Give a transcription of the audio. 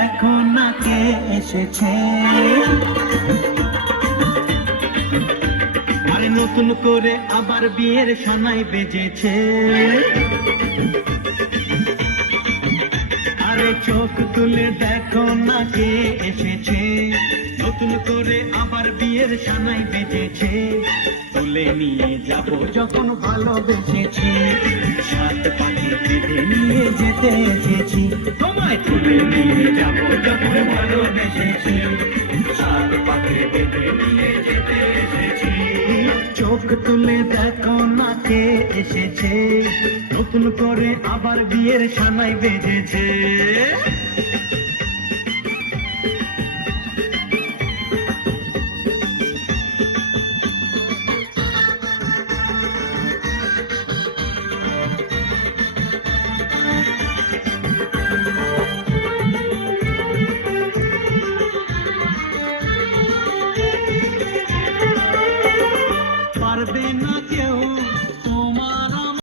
দেখো না কে এসেছে। আরে নতুন করে আবার বিয়ের সানাই বেজেছে। আরে চোখ তুলে দেখো না কে এসেছে। নতুন করে আবার বিয়ের সানাই বেজেছে। তুলে নিয়ে যাব যখন ভালোবেসেছি, সাত পাখি বেঁধে নিয়ে যেতে এসেছি। তোমায় তুলে নিয়ে যাব যখন ভালোবেসেছি, সাত পাখি বেঁধে নিয়ে যেতে এসেছি। চোখ তুলে দেখো না কে এসেছে। নতুন করে আবার বিয়ের সানাই বেজেছে।